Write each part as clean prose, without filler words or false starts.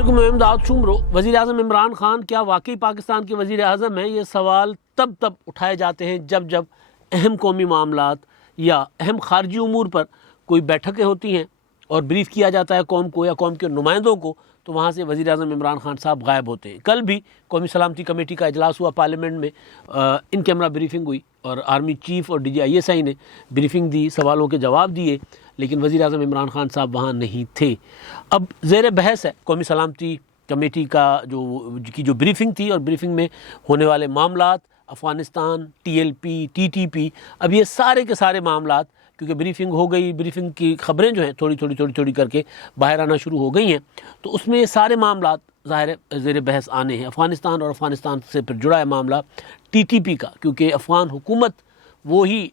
अस्सलामुअलैकुम, मैं इमदाद शुमरो। वज़ीर-ए-आज़म इमरान खान क्या वाकई पाकिस्तान के वज़ीर आज़म हैं? ये सवाल तब उठाए जाते हैं जब अहम कौमी मामलात या अहम खारजी उमूर पर कोई बैठकें होती हैं और ब्रीफ़ किया जाता है कौम को या कौम के नुमाइंदों को, तो वहाँ से वज़ीर-ए-आज़म इमरान खान साहब गायब होते हैं। कल भी कौमी सलामती कमेटी का इजलास हुआ पार्लियामेंट में, इन कैमरा ब्रीफिंग हुई और आर्मी चीफ़ और DGISI ने ब्रीफिंग दी, सवालों के जवाब दिए, लेकिन वज़ीर-ए-आज़म इमरान खान साहब वहाँ नहीं थे। अब ज़ेर बहस है कौमी सलामती कमेटी का जो ब्रीफिंग थी और ब्रीफिंग में होने वाले मामलात, अफ़गानिस्तान, TLP, TTP, अब ये सारे के सारे मामलात, क्योंकि ब्रीफिंग हो गई, ब्रीफिंग की ख़बरें जो हैं थोड़ी करके बाहर आना शुरू हो गई हैं, तो उसमें ये सारे मामलात ज़ाहिर ज़ेर बहस आने हैं। अफ़गानिस्तान और अफ़गानिस्तान से फिर जुड़ा है मामला TTP का, क्योंकि अफ़गान हुकूमत वो ही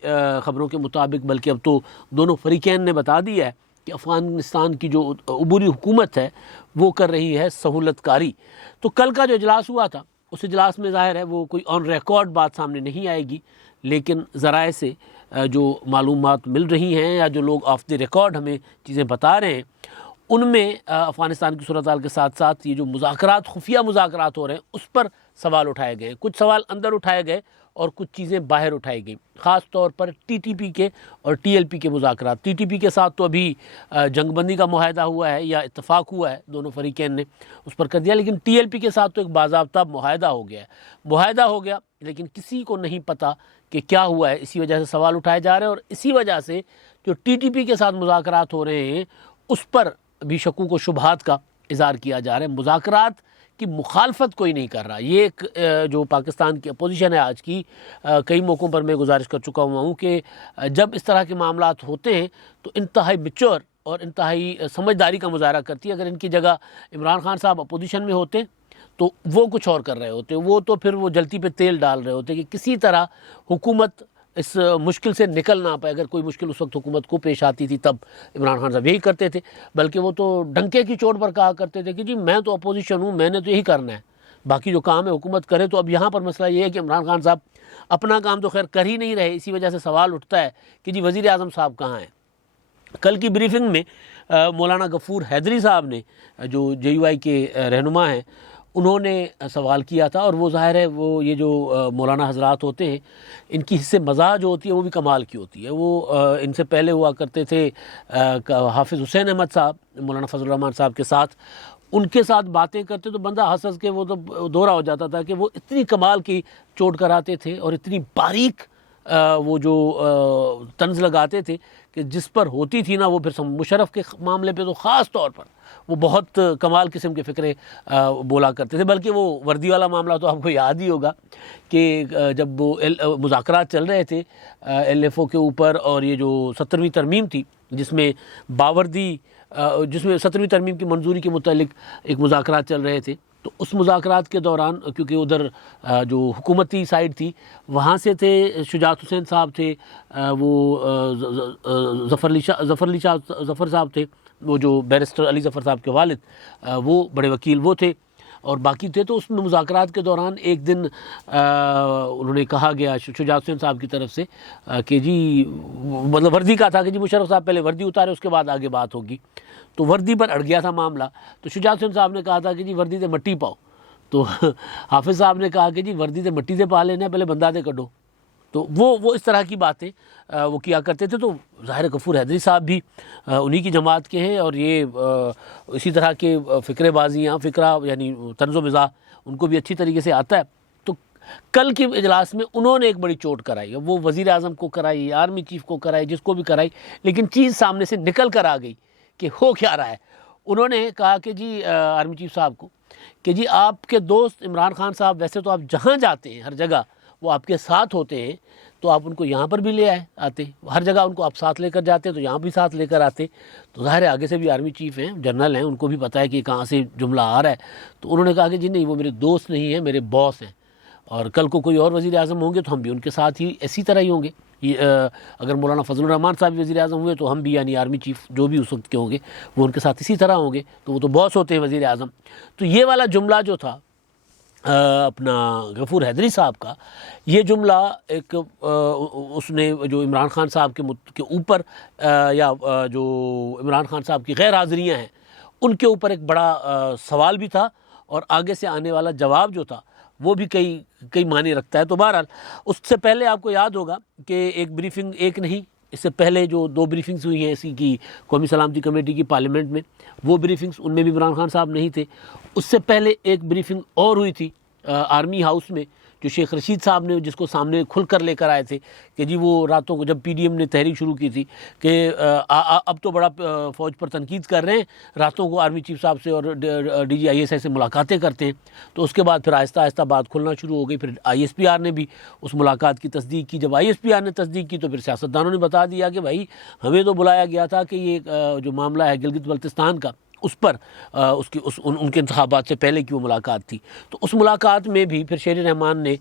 ख़बरों के मुताबिक, बल्कि अब तो दोनों फ़रीक़ैन ने बता दिया है कि अफ़गानिस्तान की जो अबूरी हुकूमत है वो कर रही है सहूलतकारी। तो कल का जो इजलास हुआ था, उस इजलास में ज़ाहिर है वो कोई ऑन रिकॉर्ड बात सामने नहीं आएगी, लेकिन ज़राए से जो मालूमात मिल रही हैं या जो लोग ऑफ द रिकॉर्ड हमें चीज़ें बता रहे हैं, उनमें अफ़गानिस्तान की सूरत हाल के साथ साथ ये जो मुज़ाकरात, खुफिया मुज़ाकरात हो रहे हैं, उस पर सवाल उठाए गए। कुछ सवाल अंदर उठाए गए और कुछ चीज़ें बाहर उठाई गई, ख़ास तौर पर TTP के और TLP के मुज़ाकरात। TTP के साथ तो अभी जंगबंदी का मुआहदा हुआ है या इत्तफ़ाक़ हुआ है, दोनों फ़रीक़ैन ने उस पर कर दिया, लेकिन TLP के साथ तो एक बाज़ाब्ता मुआहदा हो गया है। मुआहदा हो गया, लेकिन किसी को नहीं पता कि क्या हुआ है। इसी वजह से सवाल उठाए जा रहे हैं और इसी वजह से जो TTP के साथ मुज़ाकरात हो रहे हैं उस पर भी शकूक व शुबहात का इज़हार किया जा रहा है। मुज़ाकरात की मुखालफत कोई नहीं कर रहा। ये एक जो पाकिस्तान की अपोजिशन है आज की, कई मौक़ों पर मैं गुजारिश कर चुका हुआ हूँ कि जब इस तरह के मामलात होते हैं तो इंतहाई मैच्योर और इंतहाई समझदारी का मुजाहरा करती है। अगर इनकी जगह इमरान खान साहब अपोजिशन में होते तो वो कुछ और कर रहे होते, वो तो फिर वो जलती पे तेल डाल रहे होते कि किसी तरह हुकूमत इस मुश्किल से निकल ना पाए। अगर कोई मुश्किल उस वक्त हुकूमत को पेश आती थी तब इमरान खान साहब यही करते थे, बल्कि वो तो डंके की चोट पर कहा करते थे कि जी मैं तो अपोजिशन हूँ, मैंने तो यही करना है, बाकी जो काम है हुकूमत करे। तो अब यहाँ पर मसला ये है कि इमरान खान साहब अपना काम तो खैर कर ही नहीं रहे, इसी वजह से सवाल उठता है कि जी वज़ीर आज़म साहब कहाँ हैं। कल की ब्रीफिंग में मौलाना गफ़ूर हैदरी साहब ने, जो JUI के रहनुमा हैं, उन्होंने सवाल किया था। और वो ज़ाहिर है वो ये जो मौलाना हज़रात होते हैं, इनकी हिस्से मज़ाह जो होती है वो भी कमाल की होती है। वो इनसे पहले हुआ करते थे हाफिज़ हुसैन अहमद साहब, मौलाना फजल रहमान साहब के साथ, उनके साथ बातें करते तो बंदा हंस के वो तो दोहरा हो जाता था कि वो इतनी कमाल की चोट कराते थे और इतनी बारीक वो जो तंज़ लगाते थे कि जिस पर होती थी ना वो फिर मुशर्रफ के मामले पे तो ख़ास तौर पर वो बहुत कमाल किस्म के फ़िक्रे बोला करते थे। बल्कि वो वर्दी वाला मामला तो आपको याद ही होगा कि जब वो मुज़ाकरात चल रहे थे LFO के ऊपर, और ये जो 17वीं तरमीम थी जिसमें 17वीं तरमीम की मंजूरी के मुतालिक एक मुज़ाकरात चल रहे थे, तो उस मुज़ाकरात के दौरान क्योंकि उधर जो हुकूमती साइड थी वहाँ से थे शुजात हुसैन साहब थे, वो ज़फ़र साहब थे, वो जो बैरिस्टर अली ज़फ़र साहब के वालिद, वो बड़े वकील वो थे, और बाकी थे। तो उसमें मुज़ाकरात के दौरान एक दिन उन्होंने कहा गया शुजात हुसैन साहब की तरफ से कि जी, मतलब वर्दी का था कि जी मुशर्रफ साहब पहले वर्दी उतारे, उसके बाद आगे बात होगी। तो वर्दी पर अड़ गया था मामला। तो शुजात हुसैन साहब ने कहा था कि जी वर्दी से मट्टी पाओ। तो हाफिज़ साहब ने कहा कि जी वर्दी से मट्टी से पा लेना, पहले बंदा दे कढ़ो। तो वो इस तरह की बातें वो किया करते थे। तो ज़ाहिर गफ़ूर हैदरी साहब भी उन्हीं की जमात के हैं, और ये इसी तरह के फ़िक्रेबाज़ियाँ, फ़िक्रा यानी तंज़ो मिज़ाह उनको भी अच्छी तरीके से आता है। तो कल के इजलास में उन्होंने एक बड़ी चोट कराई, वो वज़ीर आज़म को कराई, आर्मी चीफ़ को कराई, जिसको भी कराई, लेकिन चीज़ सामने से निकल कर आ गई कि हो क्या रहा है। उन्होंने कहा कि जी आर्मी चीफ़ साहब को कि जी आपके दोस्त इमरान खान साहब वैसे तो आप जहाँ जाते हैं हर जगह वो आपके साथ होते हैं, तो आप उनको यहाँ पर भी ले आते, हर जगह उनको आप साथ लेकर जाते तो यहाँ भी साथ लेकर आते। तो ज़ाहिर है आगे से भी आर्मी चीफ़ हैं, जनरल हैं, उनको भी पता है कि कहाँ से जुमला आ रहा है। तो उन्होंने कहा कि जी नहीं, वो मेरे दोस्त नहीं हैं, मेरे बॉस हैं, और कल को कोई और वज़ीर आज़म होंगे तो हम भी उनके साथ ही इसी तरह ही होंगे। अगर मौलाना फजल रहमान साहब भी वज़ीर आज़म हुए तो हम भी, यानी आर्मी चीफ़ जो भी उस वक्त के होंगे, वो उनके साथ इसी तरह होंगे, तो वो तो बॉस होते हैं वज़ीर आज़म। तो ये वाला जुमला जो था अपना गफ़ूर हैदरी साहब का, ये जुमला एक उसने जो इमरान खान साहब के ऊपर या जो इमरान खान साहब की गैर हाज़िरियाँ हैं उनके ऊपर एक बड़ा सवाल भी था और आगे से आने वाला जवाब जो था वो भी कई कई मायने रखता है। तो बहरहाल उससे पहले आपको याद होगा कि एक ब्रीफिंग, एक नहीं, इससे पहले जो 2 ब्रीफिंग्स हुई हैं इसी की कौमी सलामती कमेटी की पार्लियामेंट में, वो ब्रीफिंग्स उनमें भी इमरान खान साहब नहीं थे। उससे पहले एक ब्रीफिंग और हुई थी आर्मी हाउस में, जो शेख रशीद साहब ने जिसको सामने खुल कर लेकर आए थे कि जी वो रातों को जब पीडीएम ने तहरीक शुरू की थी कि अब तो बड़ा फ़ौज पर तनकीद कर रहे हैं, रातों को आर्मी चीफ साहब से और डीजी आईएसआई से मुलाकातें करते हैं। तो उसके बाद फिर आहिस्ता आहिस्ता बात खुलना शुरू हो गई। फिर आईएसपीआर ने भी उस मुलाकात की तस्दीक की। जब आईएसपीआर ने तस्दीक की तो फिर सियासतदानों ने बता दिया कि भाई हमें तो बुलाया गया था कि ये जो मामला है गिलगित बल्तिस्तान का, उस पर उनके इंतखाबात से पहले की वो मुलाकात थी। तो उस मुलाकात में भी फिर शेर रहमान ने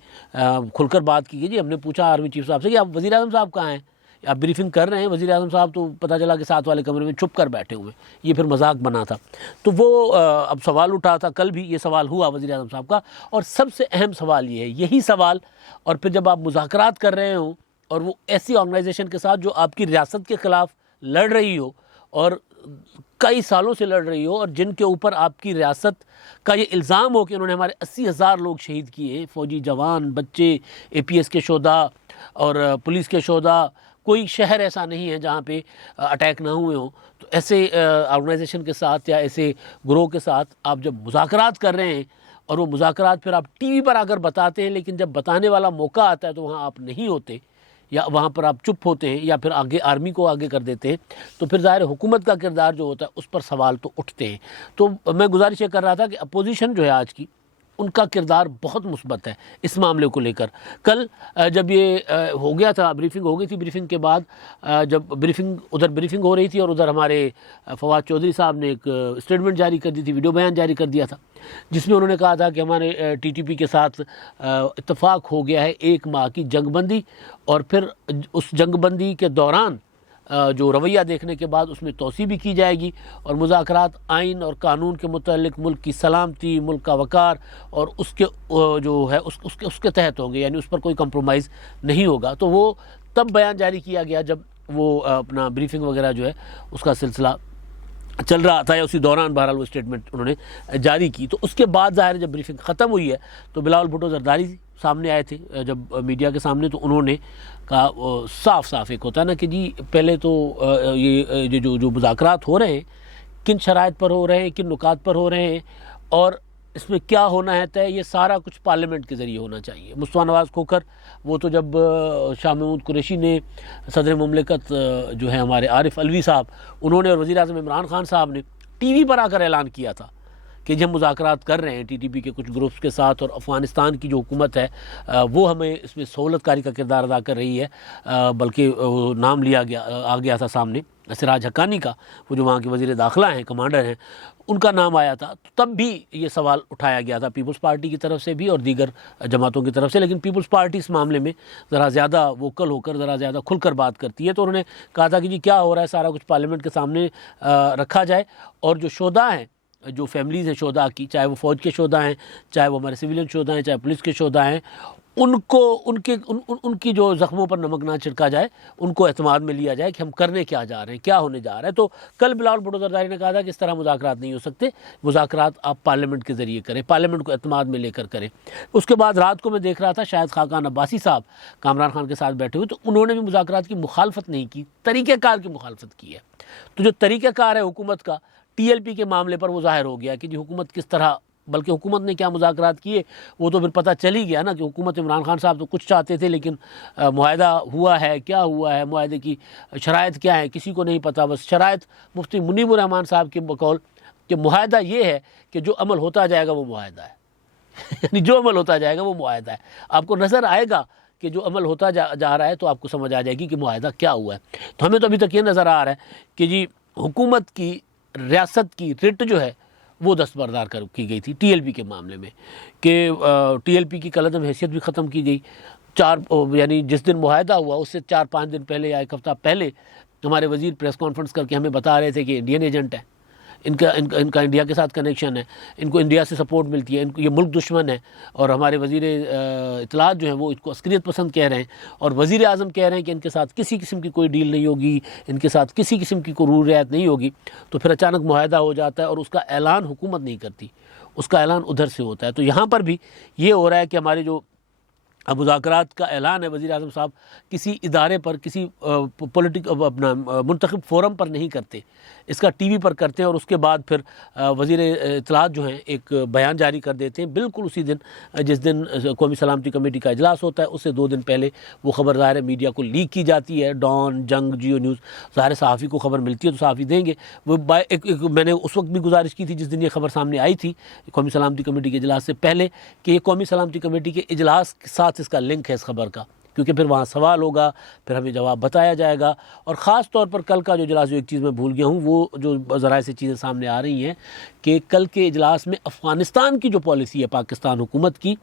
खुलकर बात की। जी हमने पूछा आर्मी चीफ साहब से कि आप वज़ीर आज़म साहब कहाँ हैं, आप ब्रीफिंग कर रहे हैं, वज़ीर आज़म साहब तो पता चला कि साथ वाले कमरे में छुप कर बैठे हुए। ये फिर मजाक बना था। तो वो अब सवाल उठा था, कल भी ये सवाल हुआ वज़ीर आज़म साहब का। और सबसे अहम सवाल ये है, यही सवाल, और फिर जब आप मुज़ाकरात कर रहे हो और वो ऐसी ऑर्गेनाइजेशन के साथ जो आपकी रियासत के ख़िलाफ़ लड़ रही हो और कई सालों से लड़ रही हो और जिनके ऊपर आपकी रियासत का ये इल्ज़ाम हो कि उन्होंने हमारे 80,000 लोग शहीद किए, फ़ौजी जवान, बच्चे, एपीएस के शोधा और पुलिस के शोधा, कोई शहर ऐसा नहीं है जहाँ पे अटैक ना हुए हों। तो ऐसे ऑर्गेनाइजेशन के साथ या ऐसे ग्रोह के साथ आप जब मुज़ाकरात कर रहे हैं और वो मुज़ाकरात फिर आप टीवी पर आकर बताते हैं, लेकिन जब बताने वाला मौका आता है तो वहाँ आप नहीं होते या वहाँ पर आप चुप होते हैं या फिर आगे आर्मी को आगे कर देते हैं, तो फिर ज़ाहिर हुकूमत का किरदार जो होता है उस पर सवाल तो उठते हैं। तो मैं गुजारिश ये कर रहा था कि अपोजिशन जो है आज की, उनका किरदार बहुत मुस्बत है इस मामले को लेकर। कल जब ये हो गया था, ब्रीफिंग हो गई थी, ब्रीफिंग के बाद जब उधर ब्रीफिंग हो रही थी और उधर हमारे फवाद चौधरी साहब ने एक स्टेटमेंट जारी कर दी थी, वीडियो बयान जारी कर दिया था, जिसमें उन्होंने कहा था कि हमारे टीटीपी के साथ इत्तफाक हो गया है 1 माह की जंगबंदी, और फिर उस जंगबंदी के दौरान जो रवैया देखने के बाद उसमें तोसी भी की जाएगी और मुज़ाकरात आइन और कानून के मुतालिक मुल्क की सलामती, मुल्क का वक़ार और उसके जो है उसके तहत होंगे, यानी उस पर कोई कंप्रोमाइज़ नहीं होगा। तो वो तब बयान जारी किया गया जब वो अपना ब्रीफिंग वगैरह जो है उसका सिलसिला चल रहा था, या उसी दौरान बहरहाल वो स्टेटमेंट उन्होंने जारी की। तो उसके बाद ज़ाहिर जब ब्रीफिंग ख़त्म हुई है तो बिलावल भुट्टो ज़रदारी सामने आए थे जब मीडिया के सामने, तो उन्होंने कहा साफ साफ, एक होता है ना कि जी पहले तो ये जो मुज़ाकरात हो रहे हैं किन शराइत पर हो रहे हैं, किन नुकात पर हो रहे हैं और इसमें क्या होना है तय, ये सारा कुछ पार्लियामेंट के ज़रिए होना चाहिए। मुस्तफ़ा नवाज़ खोखर, वो तो जब शाह महमूद कुरैशी ने, सदर मुमलिकत जो है हमारे आरिफ अलवी साहब, उन्होंने और वज़ीर आज़म इमरान खान साहब ने टीवी पर आकर ऐलान किया था कि जब मुज़ाकरात कर रहे हैं टीटीपी के कुछ ग्रुप्स के साथ और अफ़गानिस्तान की जो हुकूमत है वो हमें इसमें सहूलतकारी का किरदार अदा कर रही है, बल्कि नाम लिया गया आ गया था सामने सिराज हक्कानी का, वो जो वहाँ के वज़ीर दाखिला हैं, कमांडर हैं, उनका नाम आया था। तो तब भी ये सवाल उठाया गया था पीपल्स पार्टी की तरफ से भी और दीगर जमातों की तरफ से, लेकिन पीपल्स पार्टी इस मामले में ज़रा ज़्यादा वोकल होकर, ज़रा ज़्यादा खुलकर बात करती है। तो उन्होंने कहा था कि जी क्या हो रहा है, सारा कुछ पार्लियामेंट के सामने रखा जाए और जो शोधा हैं, जो फैमिलीज़ हैं शोधा की, चाहे वो फ़ौज के शोधा हैं, चाहे वो हमारे सिविलियन शोधा हैं, चाहे पुलिस के शोधा हैं, उनको उनकी जो ज़ख्मों पर नमक ना छिड़का जाए, उनको एतमाद में लिया जाए कि हम करने क्या जा रहे हैं, क्या होने जा रहा है। तो कल बिलावल भुट्टो ज़रदारी ने कहा था कि इस तरह मुज़ाकरात नहीं हो सकते, मुज़ाकरात आप पार्लियामेंट के ज़रिए करें, पार्लियामेंट को एतमाद में लेकर करें। उसके बाद रात को मैं देख रहा था शायद खाकान अब्बासी साहब कामरान खान के साथ बैठे हुए, तो उन्होंने भी मुज़ाकरात की मुखालफत नहीं की, तरीक़ेकार की मुखालफत की है। तो जो तरीक़ेकार है हुकूमत का टीएलपी के मामले पर वो ज़ाहिर हो गया कि जी हुकूमत किस तरह, बल्कि हुकूमत ने क्या मुज़ाकरात किए वो तो फिर पता चल ही गया ना कि हुकूमत इमरान खान साहब तो कुछ चाहते थे, लेकिन मुआहदा हुआ है, क्या हुआ है, मुआहदे की शराइत क्या है किसी को नहीं पता। बस शराइत मुफ्ती मुनीबुर रहमान साहब के बकौल कि मुआहदा ये है कि जो अमल होता जाएगा वो मुआहदा है यानी जो अमल होता जाएगा वो मुआहदा है। आपको नज़र आएगा कि जो अमल होता जा रहा है तो आपको समझ आ जाएगी कि मुआहदा क्या हुआ है। तो हमें तो अभी तक ये नज़र आ रहा है कि जी हुकूमत की रियासत की रिट जो है वो दस्तबरदार की गई थी टीएलपी के मामले में, कि टीएलपी की कलअदम हैसियत भी ख़त्म की गई। यानी जिस दिन मुआहदा हुआ उससे 4-5 दिन पहले या 1 हफ़्ता पहले हमारे वज़ीर प्रेस कॉन्फ्रेंस करके हमें बता रहे थे कि इंडियन एजेंट है, इनका इनका इनका इंडिया के साथ कनेक्शन है, इनको इंडिया से सपोर्ट मिलती है, इनको ये मुल्क दुश्मन है। और हमारे वज़ीर इत्तलात जो हैं वो इसको अस्करियत पसंद कह रहे हैं, और वज़ीर आज़म कह रहे हैं कि इनके साथ किसी किस्म की कोई डील नहीं होगी, इनके साथ किसी किस्म की कोई रूल रियायत नहीं होगी। तो फिर अचानक मुआहदा हो जाता है और उसका ऐलान हुकूमत नहीं करती, उसका ऐलान उधर से होता है। तो यहाँ पर भी ये हो रहा है कि हमारे जो मुज़ाकरात का ऐलान है, वज़ीर आज़म साहब किसी इदारे पर, किसी पॉलिटिक अपना मुंतखब फ़ोरम पर नहीं करते, इसका टीवी पर करते हैं और उसके बाद फिर वज़ीर इत्तलात जो हैं एक बयान जारी कर देते हैं बिल्कुल उसी दिन जिस दिन कौमी सलामती कमेटी का इजलास होता है, उससे 2 दिन पहले वो ख़बर ज़ाहिर है मीडिया को लीक की जाती है। डॉन, जंग, जियो न्यूज़, ज़ाहिर सहाफ़ी को ख़बर मिलती है तो सहाफ़ी देंगे। वो मैंने उस वक्त भी गुजारिश की थी जिस दिन ये ख़बर सामने आई थी कौमी सलामती कमेटी के इजलास से पहले, कि ये कौमी सलामती कमेटी के इजलास के साथ इसका लिंक है इस खबर का, क्योंकि फिर वहाँ सवाल होगा, फिर हमें जवाब बताया जाएगा। और ख़ास तौर पर कल का जो इजलास, जो एक चीज़ मैं भूल गया हूँ, वो जो ज़राए से चीज़ें सामने आ रही हैं कि कल के इजलास में अफ़गानिस्तान की जो पॉलिसी है पाकिस्तान हुकूमत की,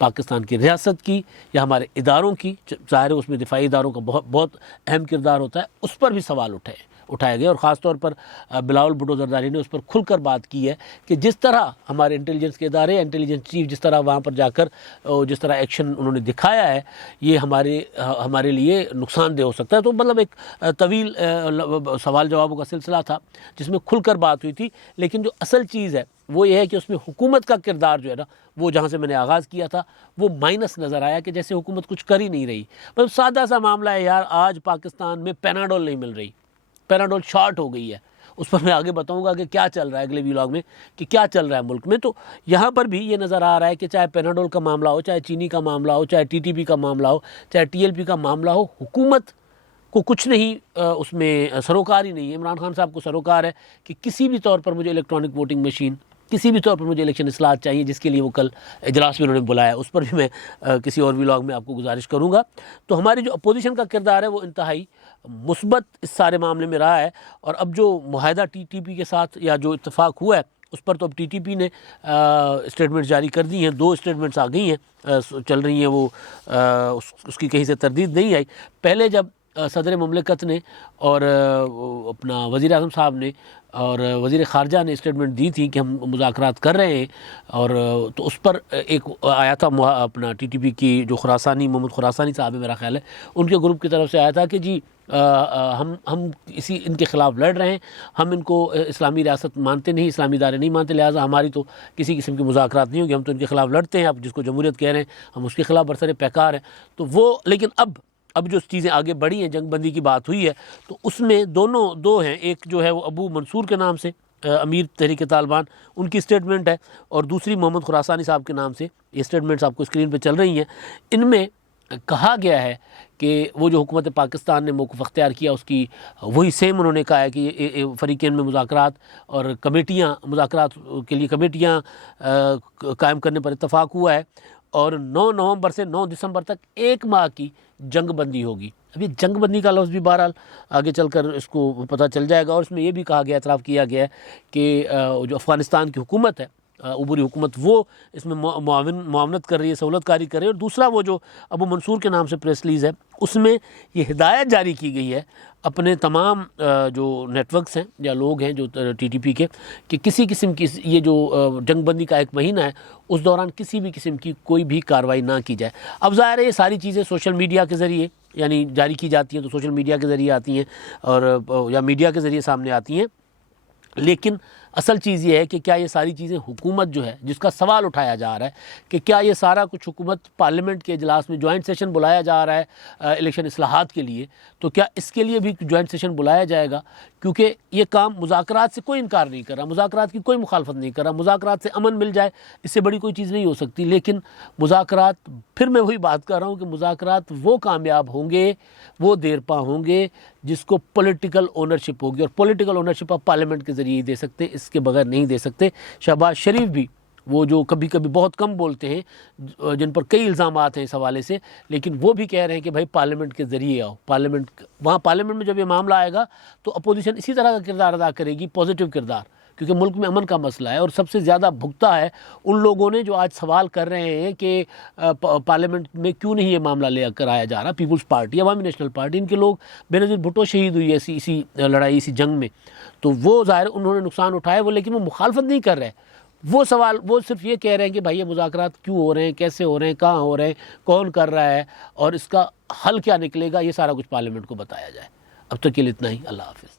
पाकिस्तान की रियासत की या हमारे इदारों की, ज़ाहिर है उसमें दिफाई इदारों का बहुत अहम किरदार होता है, उस पर भी सवाल उठाए गए। और ख़ास तौर पर बिलावल भुट्टो ज़रदारी ने उस पर खुलकर बात की है कि जिस तरह हमारे इंटेलिजेंस के इदारे, इंटेलिजेंस चीफ जिस तरह वहाँ पर जाकर जिस तरह एक्शन उन्होंने दिखाया है, ये हमारे लिए नुकसानदेह हो सकता है। तो मतलब एक तवील सवाल जवाबों का सिलसिला था जिसमें खुलकर बात हुई थी। लेकिन जो असल चीज़ है वो ये है कि उसमें हुकूमत का किरदार जो है ना, वो जहाँ से मैंने आगाज़ किया था वो माइनस नज़र आया कि जैसे हुकूमत कुछ कर ही नहीं रही। मतलब सादा सा मामला है यार, आज पाकिस्तान में पैनाडोल नहीं मिल रही, पैनाडोल शॉर्ट हो गई है। उस पर मैं आगे बताऊंगा कि क्या चल रहा है अगले व्लॉग में, कि क्या चल रहा है मुल्क में। तो यहाँ पर भी ये नज़र आ रहा है कि चाहे पैनाडोल का मामला हो, चाहे चीनी का मामला हो, चाहे टीटीपी का मामला हो, चाहे टीएलपी का मामला हो, हुकूमत को कुछ नहीं उसमें सरोकार ही नहीं है। इमरान खान साहब को सरोकार है कि किसी भी तौर पर मुझे इलेक्ट्रॉनिक वोटिंग मशीन, किसी भी तौर पर मुझे इलेक्शन इस्लाहत चाहिए, जिसके लिए वो कल इजलास में उन्होंने बुलाया। उस पर भी मैं किसी और व्लॉग में आपको गुजारिश करूँगा। तो हमारी जो अपोजिशन का किरदार है वो इंतहाई मुस्बत इस सारे मामले में रहा है। और अब जो मुआहदा टीटीपी के साथ या जो इत्तेफाक हुआ है उस पर तो अब टीटीपी ने स्टेटमेंट जारी कर दी हैं, 2 स्टेटमेंट्स आ गई हैं, चल रही हैं, वो उसकी कहीं से तरदीद नहीं आई। पहले जब सदर मुमलिकत ने और अपना वज़ीर आज़म साहब ने और वज़ीर ख़ारजा ने स्टेटमेंट दी थी कि हम मुज़ाकरात कर रहे हैं, और तो उस पर एक आया था अपना टीटीपी की जो खुरासानी, मोहम्मद खुरासानी साहब है मेरा ख्याल है, उनके ग्रुप की तरफ से आया था कि जी हम इनके ख़िलाफ़ लड़ रहे हैं, हम इनको इस्लामी रियासत मानते नहीं, इस्लामी इदारे नहीं मानते, लिहाजा हमारी तो किसी किस्म की मुज़ाकरात नहीं होगी, हम तो इनके ख़िलाफ़ लड़ते हैं, आप जिसको जमहूरियत कह रहे हैं हम उसके ख़िलाफ़ बरसर पैकार हैं। तो वो लेकिन अब जो चीज़ें आगे बढ़ी हैं, जंगबंदी की बात हुई है, तो उसमें दो हैं, एक जो है वो अबू मंसूर के नाम से अमीर तहरीक तालिबान, उनकी स्टेटमेंट है, और दूसरी मोहम्मद खुरासानी साहब के नाम से ये स्टेटमेंट्स आपको स्क्रीन पे चल रही हैं। इनमें कहा गया है कि वो जो हुकूमत पाकिस्तान ने मौक़िफ़ अख्तियार किया उसकी वही सेम उन्होंने कहा है कि फ़रीक़ैन में मुज़ाकरात और कमेटियाँ, मुज़ाकरात के लिए कमेटियाँ कायम करने पर इत्तफ़ाक़ हुआ है, और 9 नवंबर से 9 दिसंबर तक 1 माह की जंगबंदी होगी। अभी जंगबंदी का लफ्ज़ भी बहरहाल आगे चलकर इसको पता चल जाएगा। और इसमें यह भी कहा गया, एतराफ़ किया गया है कि जो अफ़गानिस्तान की हुकूमत है, उबूरी हुकूमत, वो इसमें मुआवनत कर रही है, सहूलतकारी कर रही है। और दूसरा वो जो अबू मंसूर के नाम से प्रेस रिलीज़ है, उसमें ये हिदायत जारी की गई है अपने तमाम जो नेटवर्क्स हैं या लोग हैं जो टीटीपी के, कि किसी किस्म की ये जो जंगबंदी का 1 महीना है उस दौरान किसी भी किस्म की कोई भी कार्रवाई ना की जाए। अब ज़ाहिर है ये सारी चीज़ें सोशल मीडिया के ज़रिए यानी जारी की जाती हैं, तो सोशल मीडिया के ज़रिए आती हैं और या मीडिया के ज़रिए सामने आती हैं। लेकिन असल चीज़ ये है कि क्या ये सारी चीज़ें हुकूमत जो है, जिसका सवाल उठाया जा रहा है कि क्या ये सारा कुछ हुकूमत पार्लियामेंट के इजलास में जॉइंट सेशन बुलाया जा रहा है इलेक्शन इस्लाहात के लिए, तो क्या इसके लिए भी जॉइंट सेशन बुलाया जाएगा? क्योंकि ये काम मुज़ाकरात से कोई इनकार नहीं कर रहा, मुज़ाकरात की कोई मुखालफत नहीं कर रहा, मुज़ाकरात से अमन मिल जाए इससे बड़ी कोई चीज़ नहीं हो सकती। लेकिन मुज़ाकरात, फिर मैं वही बात कर रहा हूँ कि मुज़ाकरात वो कामयाब होंगे, वो देरपा होंगे जिसको पॉलिटिकल ओनरशिप होगी, और पॉलिटिकल ओनरशिप आप पार्लियामेंट के ज़रिए ही दे सकते, इसके बगैर नहीं दे सकते। शहबाज शरीफ भी, वो जो कभी कभी बहुत कम बोलते हैं, जिन पर कई इल्ज़ामात हैं इस हवाले से, लेकिन वो भी कह रहे हैं कि भाई पार्लियामेंट के ज़रिए आओ, पार्लियामेंट में जब ये मामला आएगा तो अपोजिशन इसी तरह का किरदार अदा करेगी, पॉजिटिव किरदार, क्योंकि मुल्क में अमन का मसला है और सबसे ज़्यादा भुगता है उन लोगों ने जो आज सवाल कर रहे हैं कि पार्लियामेंट में क्यों नहीं ये मामला ले कराया जा रहा। पीपल्स पार्टी, अवामी नेशनल पार्टी, इनके लोग, बेनज़ीर भुट्टो शहीद हुई है इसी लड़ाई, इसी जंग में, तो वो ज़ाहिर उन्होंने नुकसान उठाया वो, लेकिन वो मुखालफत नहीं कर रहे। वो सवाल, वो सिर्फ ये कह रहे हैं कि भाई ये मुज़ाकरात क्यों हो रहे हैं, कैसे हो रहे हैं, कहाँ हो रहे हैं, कौन कर रहा है और इसका हल क्या निकलेगा, ये सारा कुछ पार्लियामेंट को बताया जाए। अब तक के लिए इतना ही। अल्लाह हाफ़िज़।